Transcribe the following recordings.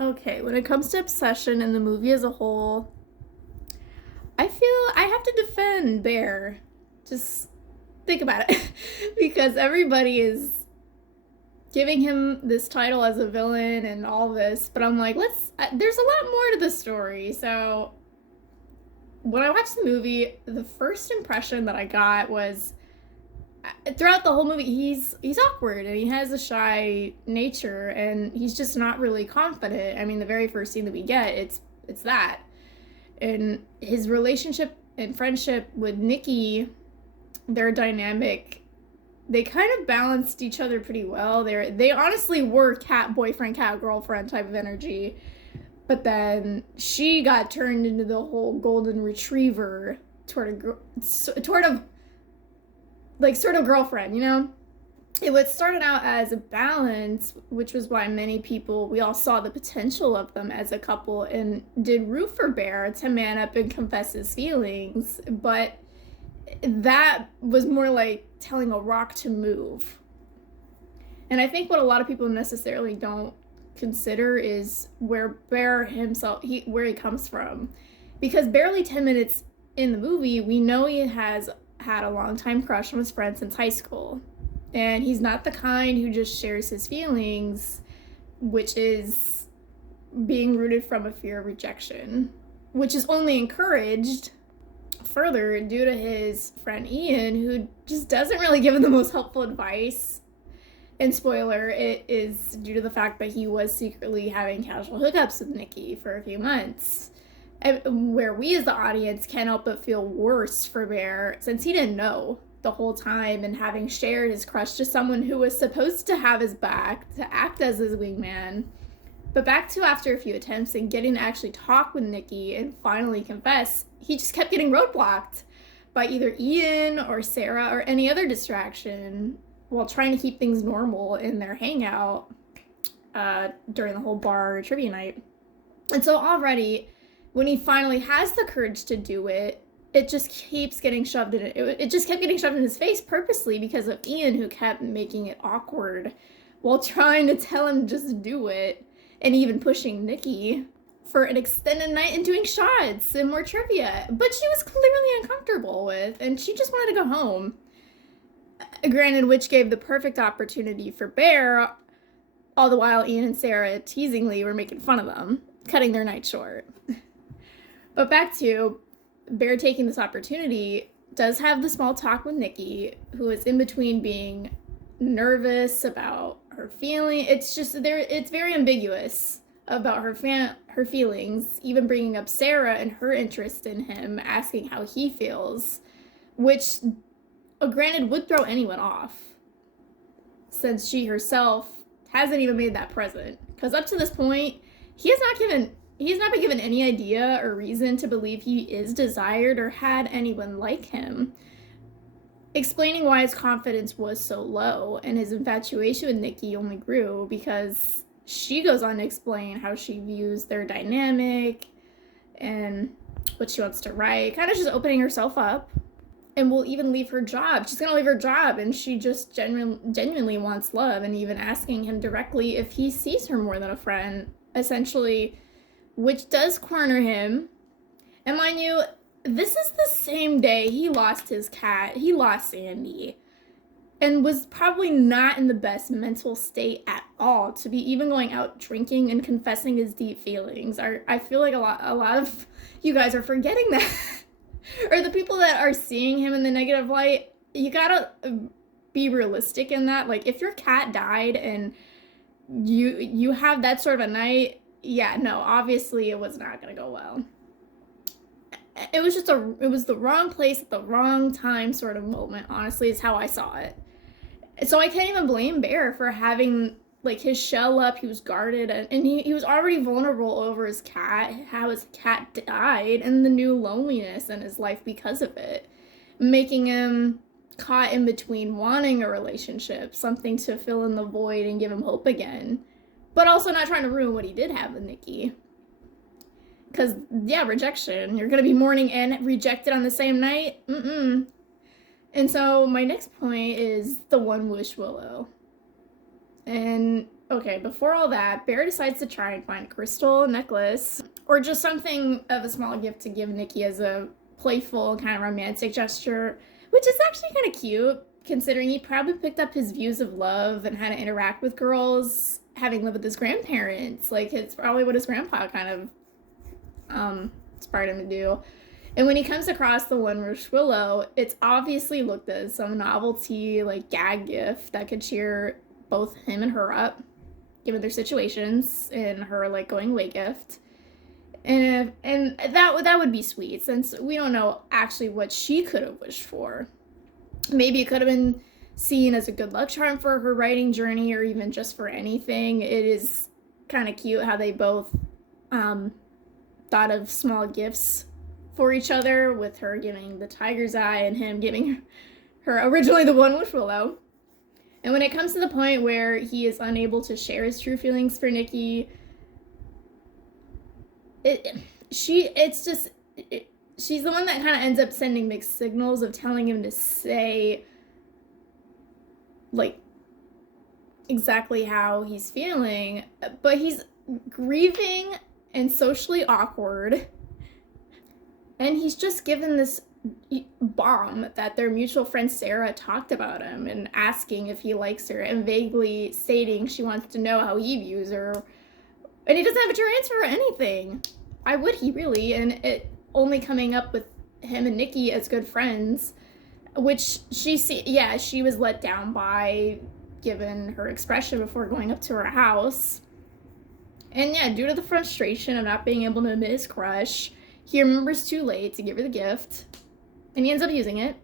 Okay, when it comes to obsession and the movie as a whole, I feel I have to defend Bear. Just think about it. Because everybody is giving him this title as a villain and all this, but I'm like, there's a lot more to the story. So when I watched the movie, the first impression that I got was throughout the whole movie he's awkward and he has a shy nature and he's just not really confident. I mean, the very first scene that we get, it's that. And his relationship and friendship with Nikki, their dynamic, they kind of balanced each other pretty well. They honestly were cat boyfriend, cat girlfriend type of energy. But then she got turned into the whole golden retriever sort of girlfriend, you know? It was started out as a balance, which was why we all saw the potential of them as a couple and did root for Bear to man up and confess his feelings. But that was more like telling a rock to move. And I think what a lot of people necessarily don't consider is where Bear himself, where he comes from. Because barely 10 minutes in the movie, we know he has had a long-time crush on his friend since high school. And he's not the kind who just shares his feelings, which is being rooted from a fear of rejection, which is only encouraged further due to his friend Ian, who just doesn't really give him the most helpful advice. And spoiler, it is due to the fact that he was secretly having casual hookups with Nikki for a few months. Where we as the audience can't help but feel worse for Bear, since he didn't know the whole time and having shared his crush to someone who was supposed to have his back, to act as his wingman. But back to after a few attempts and getting to actually talk with Nikki and finally confess, he just kept getting roadblocked by either Ian or Sarah or any other distraction while trying to keep things normal in their hangout during the whole bar trivia night. And so already, when he finally has the courage to do it, it just keeps getting shoved in it just kept getting shoved in his face purposely because of Ian, who kept making it awkward while trying to tell him just do it, and even pushing Nikki for an extended night and doing shots and more trivia, but she was clearly uncomfortable with, and she just wanted to go home. Granted, which gave the perfect opportunity for Bear, all the while Ian and Sarah teasingly were making fun of them, cutting their night short. But back to Bear taking this opportunity, does have the small talk with Nikki, who is in between being nervous about her feeling. It's very ambiguous about her feelings, even bringing up Sarah and her interest in him, asking how he feels, which, granted, would throw anyone off, since she herself hasn't even made that present. Because up to this point, he has not been given any idea or reason to believe he is desired or had anyone like him, explaining why his confidence was so low and his infatuation with Nikki only grew because she goes on to explain how she views their dynamic and what she wants to write, kind of just opening herself up, and will even leave her job. She's going to leave her job, and she just genuinely wants love, and even asking him directly if he sees her more than a friend, essentially, which does corner him. And mind you, this is the same day he lost his cat. He lost Sandy, and was probably not in the best mental state at all to be even going out drinking and confessing his deep feelings. I feel like a lot of you guys are forgetting that. Or the people that are seeing him in the negative light, you gotta be realistic in that. Like, if your cat died and you have that sort of a night, yeah, no, obviously it was not gonna go well. It was the wrong place at the wrong time sort of moment, honestly, is how I saw it. So I can't even blame Bear for having, like, his shell up. He was guarded, and he was already vulnerable over his cat, how his cat died, and the new loneliness in his life because of it, making him caught in between wanting a relationship, something to fill in the void and give him hope again, but also not trying to ruin what he did have with Nikki. Because, yeah, rejection. You're going to be mourning and rejected on the same night? And so my next point is the one wish willow. And okay, before all that, Bear decides to try and find a crystal necklace or just something of a small gift to give Nikki as a playful kind of romantic gesture, which is actually kind of cute considering he probably picked up his views of love and how to interact with girls having lived with his grandparents. Like, it's probably what his grandpa kind of inspired him to do. And when he comes across the one with Willow, it's obviously looked as some novelty, like, gag gift that could cheer both him and her up, given their situations, and her, like, going away gift. And that would be sweet, since we don't know actually what she could have wished for. Maybe it could have been seen as a good luck charm for her writing journey, or even just for anything. It is kind of cute how they both thought of small gifts for each other, with her giving the tiger's eye and him giving her originally the one with Willow. And when it comes to the point where he is unable to share his true feelings for Nikki, she's the one that kind of ends up sending mixed signals of telling him to say, like, exactly how he's feeling, but he's grieving and socially awkward, and he's just given this bomb that their mutual friend Sarah talked about him and asking if he likes her and vaguely stating she wants to know how he views her, and he doesn't have a true answer for anything. Why would he really? And it only coming up with him and Nikki as good friends, which she was let down by, given her expression before going up to her house. And yeah, due to the frustration of not being able to admit his crush, he remembers too late to give her the gift, and he ends up using it.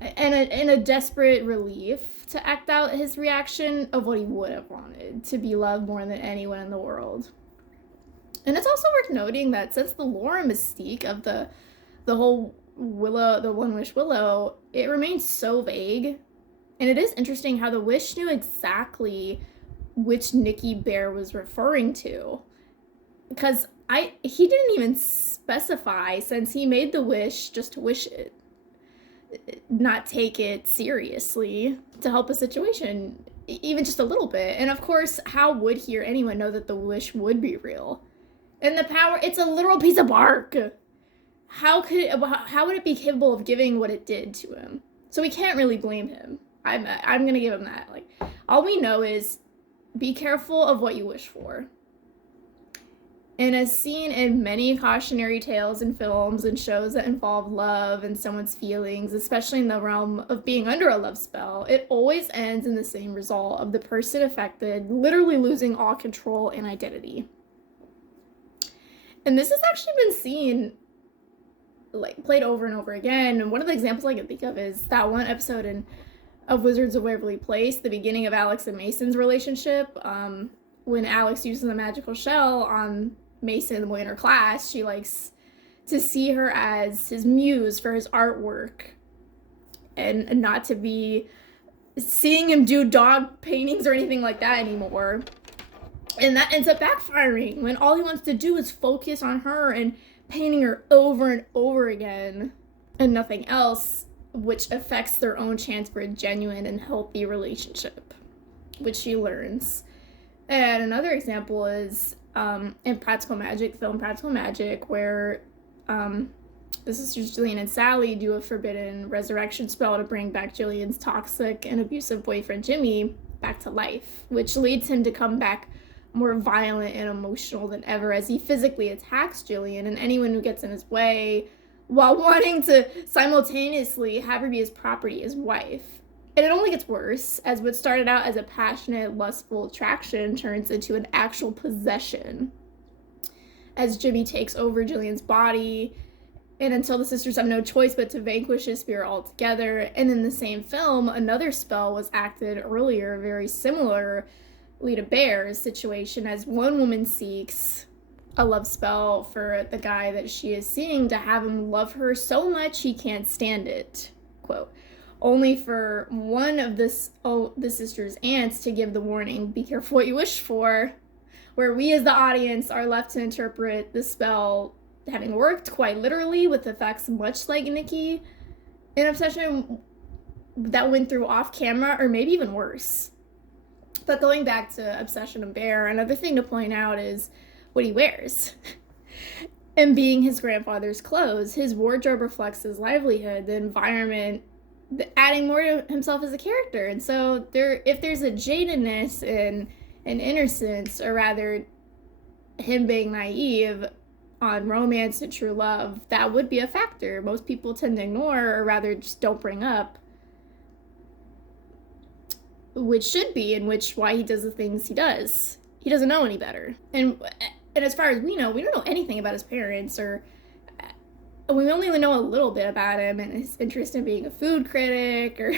And in a desperate relief to act out his reaction of what he would have wanted, to be loved more than anyone in the world. And it's also worth noting that since the lore and mystique of the whole Willow, the One Wish Willow, it remains so vague. And it is interesting how the wish knew exactly which Nikki Bear was referring to. Because he didn't even specify, since he made the wish just to wish it, not take it seriously to help a situation, even just a little bit. And of course, how would he or anyone know that the wish would be real? And the power, it's a literal piece of bark. How would it be capable of giving what it did to him? So we can't really blame him. I'm gonna give him that. Like, all we know is be careful of what you wish for. And as seen in many cautionary tales and films and shows that involve love and someone's feelings, especially in the realm of being under a love spell, it always ends in the same result of the person affected literally losing all control and identity. And this has actually been seen, like, played over and over again. And one of the examples I can think of is that one episode of Wizards of Waverly Place, the beginning of Alex and Mason's relationship. When Alex uses the magical shell on Mason, the boy in her class, she likes to see her as his muse for his artwork, and not to be seeing him do dog paintings or anything like that anymore. And that ends up backfiring when all he wants to do is focus on her and painting her over and over again and nothing else, which affects their own chance for a genuine and healthy relationship, which she learns. And another example is in Practical Magic, film Practical Magic, where the sisters Jillian and Sally do a forbidden resurrection spell to bring back Jillian's toxic and abusive boyfriend Jimmy back to life, which leads him to come back more violent and emotional than ever as he physically attacks Jillian and anyone who gets in his way, while wanting to simultaneously have her be his property, his wife. And it only gets worse, as what started out as a passionate, lustful attraction turns into an actual possession, as Jimmy takes over Jillian's body, and until the sisters have no choice but to vanquish his spirit altogether. And in the same film, another spell was acted earlier, very similar to Bear's situation, as one woman seeks a love spell for the guy that she is seeing to have him love her so much he can't stand it, quote, only for one of the sister's aunts to give the warning, be careful what you wish for, where we as the audience are left to interpret the spell having worked quite literally, with effects much like Nikki, an obsession that went through off camera, or maybe even worse. But going back to Obsession and Bear, another thing to point out is what he wears. And being his grandfather's clothes, his wardrobe reflects his livelihood, the environment, adding more to himself as a character. And so if there's a jadedness and an innocence, or rather him being naive on romance and true love, that would be a factor most people tend to ignore, or rather just don't bring up, which should be, and why he does the things he does. He doesn't know any better. And as far as we don't know anything about his parents, or we only know a little bit about him and his interest in being a food critic, or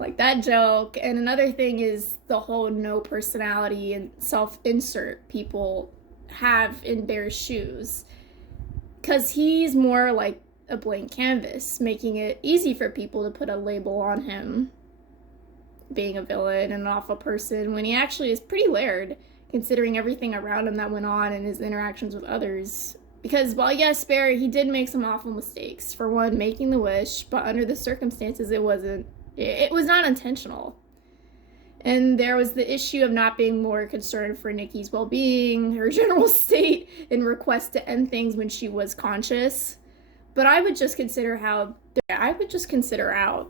like that joke. And another thing is the whole no personality and self-insert people have in Bear's shoes, because he's more like a blank canvas, making it easy for people to put a label on him being a villain and an awful person, when he actually is pretty layered, considering everything around him that went on and his interactions with others. Because while yes, Bear, he did make some awful mistakes. For one, making the wish, but under the circumstances, it was not intentional. And there was the issue of not being more concerned for Nikki's well-being, her general state, and request to end things when she was conscious. But I would just consider out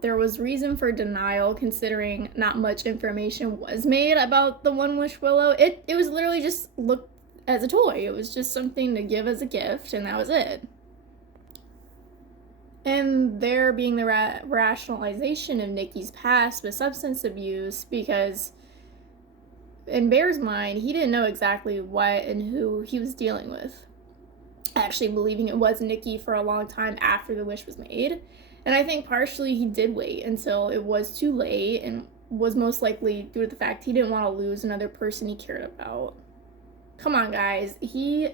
there was reason for denial, considering not much information was made about the One Wish Willow. It was literally just looked as a toy. It was just something to give as a gift, and that was it. And there being the rationalization of Nikki's past with substance abuse, because in Bear's mind, he didn't know exactly what and who he was dealing with. Actually believing it was Nikki for a long time after the wish was made. And I think partially he did wait until it was too late, and was most likely due to the fact he didn't want to lose another person he cared about. Come on, guys. He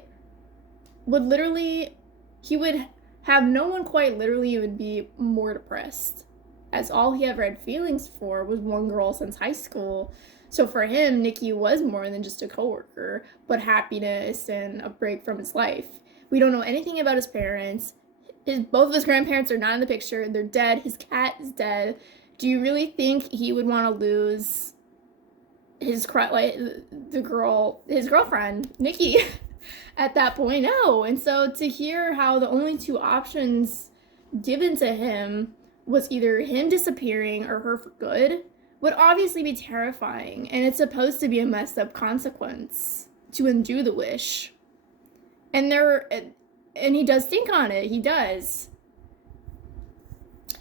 would have no one quite literally even be more depressed, as all he ever had feelings for was one girl since high school. So for him, Nikki was more than just a coworker, but happiness and a break from his life. We don't know anything about his parents. Both of his grandparents are not in the picture. They're dead. His cat is dead. Do you really think he would want to lose his girlfriend, Nikki, at that point? No. And so to hear how the only two options given to him was either him disappearing or her for good would obviously be terrifying. And it's supposed to be a messed up consequence to undo the wish. And he does think on it. He does.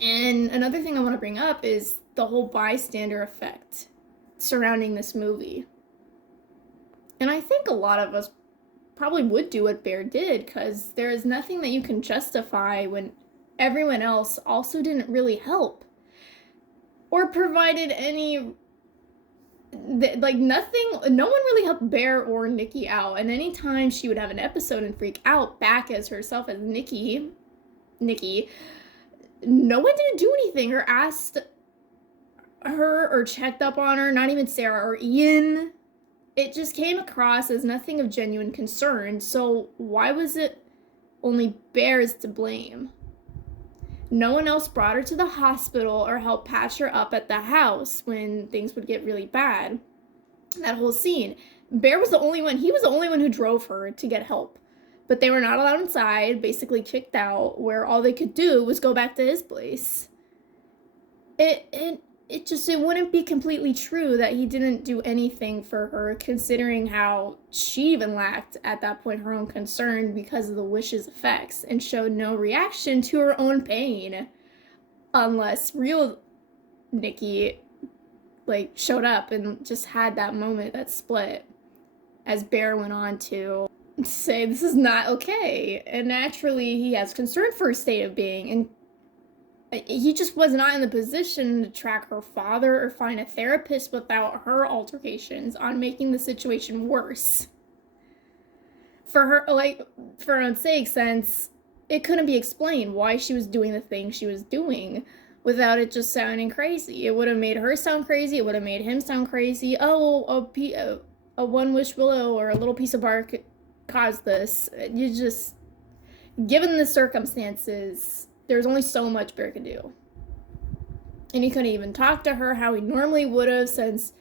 And another thing I want to bring up is the whole bystander effect surrounding this movie. And I think a lot of us probably would do what Bear did, because there is nothing that you can justify when everyone else also didn't really help or provided any, nothing. No one really helped Bear or Nikki out. And anytime she would have an episode and freak out back as herself as Nikki, no one didn't do anything or asked her or checked up on her, not even Sarah or Ian. It just came across as nothing of genuine concern. So why was it only Bear's to blame? No one else brought her to the hospital or helped patch her up at the house when things would get really bad. That whole scene. Bear was the only one. He was the only one who drove her to get help. But they were not allowed inside, basically kicked out, where all they could do was go back to his place. It wouldn't be completely true that he didn't do anything for her, considering how she even lacked, at that point, her own concern because of the wish's effects, and showed no reaction to her own pain. Unless real Nikki, showed up and just had that moment, that split, as Bear went on to say this is not okay. And naturally, he has concern for her state of being, and he just was not in the position to track her father or find a therapist without her altercations on making the situation worse. For her own sake, since it couldn't be explained why she was doing the thing she was doing without it just sounding crazy. It would have made her sound crazy. It would have made him sound crazy. Oh, a one wish willow or a little piece of bark caused this. You just, given the circumstances, there's only so much Bear could do. And he couldn't even talk to her how he normally would have, since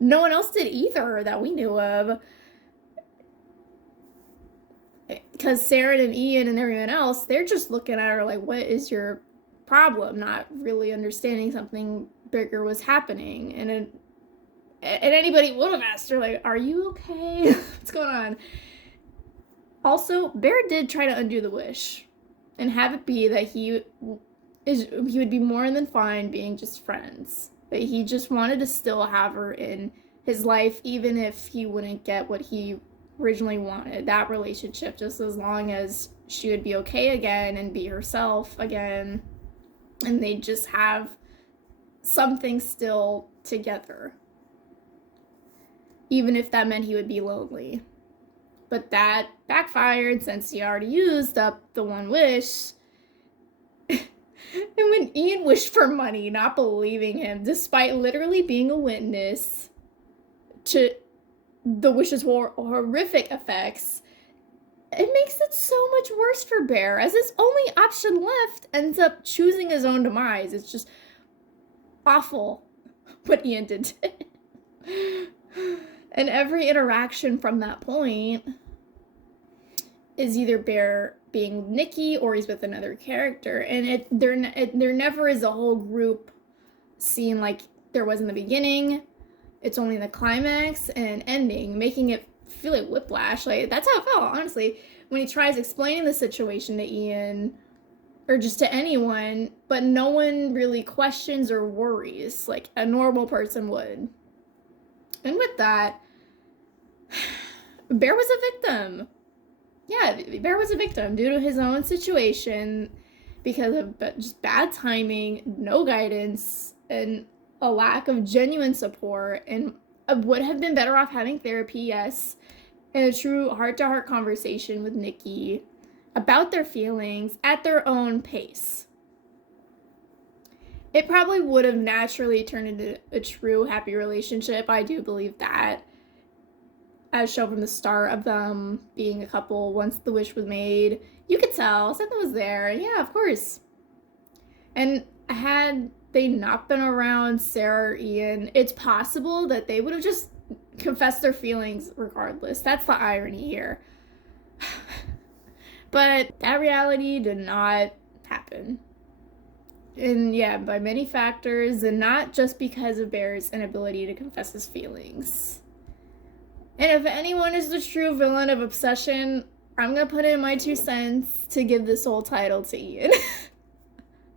No one else did either that we knew of. Because Sarah and Ian and everyone else, they're just looking at her like, what is your problem? Not really understanding something bigger was happening. And anybody would have asked her, like, are you okay? What's going on? Also, Bear did try to undo the wish and have it be that he would be more than fine being just friends. But he just wanted to still have her in his life, even if he wouldn't get what he originally wanted, that relationship, just as long as she would be okay again and be herself again, and they'd just have something still together, even if that meant he would be lonely. But that backfired since he already used up the one wish. And when Ian wished for money, not believing him, despite literally being a witness to the wish's horrific effects, it makes it so much worse for Bear, as his only option left ends up choosing his own demise. It's just awful what Ian did to him. And every interaction from that point is either Bear being Nikki or he's with another character, and there never is a whole group scene like there was in the beginning. It's only the climax and ending, making it feel like whiplash. Like, that's how it felt, honestly, when he tries explaining the situation to Ian or just to anyone, but no one really questions or worries like a normal person would. And with that, Bear was a victim. Yeah, Bear was a victim due to his own situation because of just bad timing, no guidance, and a lack of genuine support, and would have been better off having therapy, yes, and a true heart-to-heart conversation with Nikki about their feelings at their own pace. It probably would have naturally turned into a true happy relationship. I do believe that, as shown from the start of them being a couple once the wish was made. You could tell something was there. Yeah, of course. And had they not been around Sarah or Ian, it's possible that they would have just confessed their feelings regardless. That's the irony here. But that reality did not happen. And yeah, by many factors, and not just because of Bear's inability to confess his feelings. And if anyone is the true villain of obsession, I'm gonna put in my 2 cents to give this whole title to Ian.